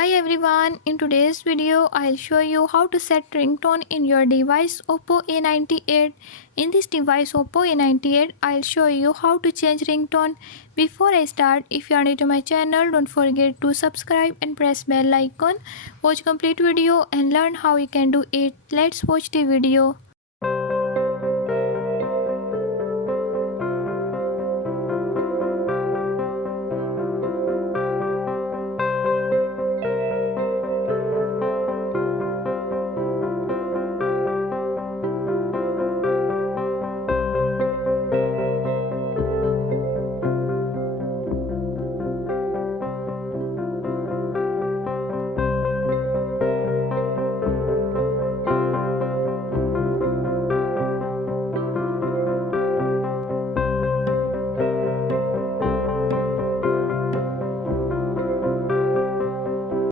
Hi everyone, in today's video I'll show you how to set ringtone in your device Oppo A98. In this device Oppo A98, I'll show you how to change ringtone. Before I start, if you are new to my channel, don't forget to subscribe and press bell icon. Watch complete video and learn how you can do it. Let's watch the video.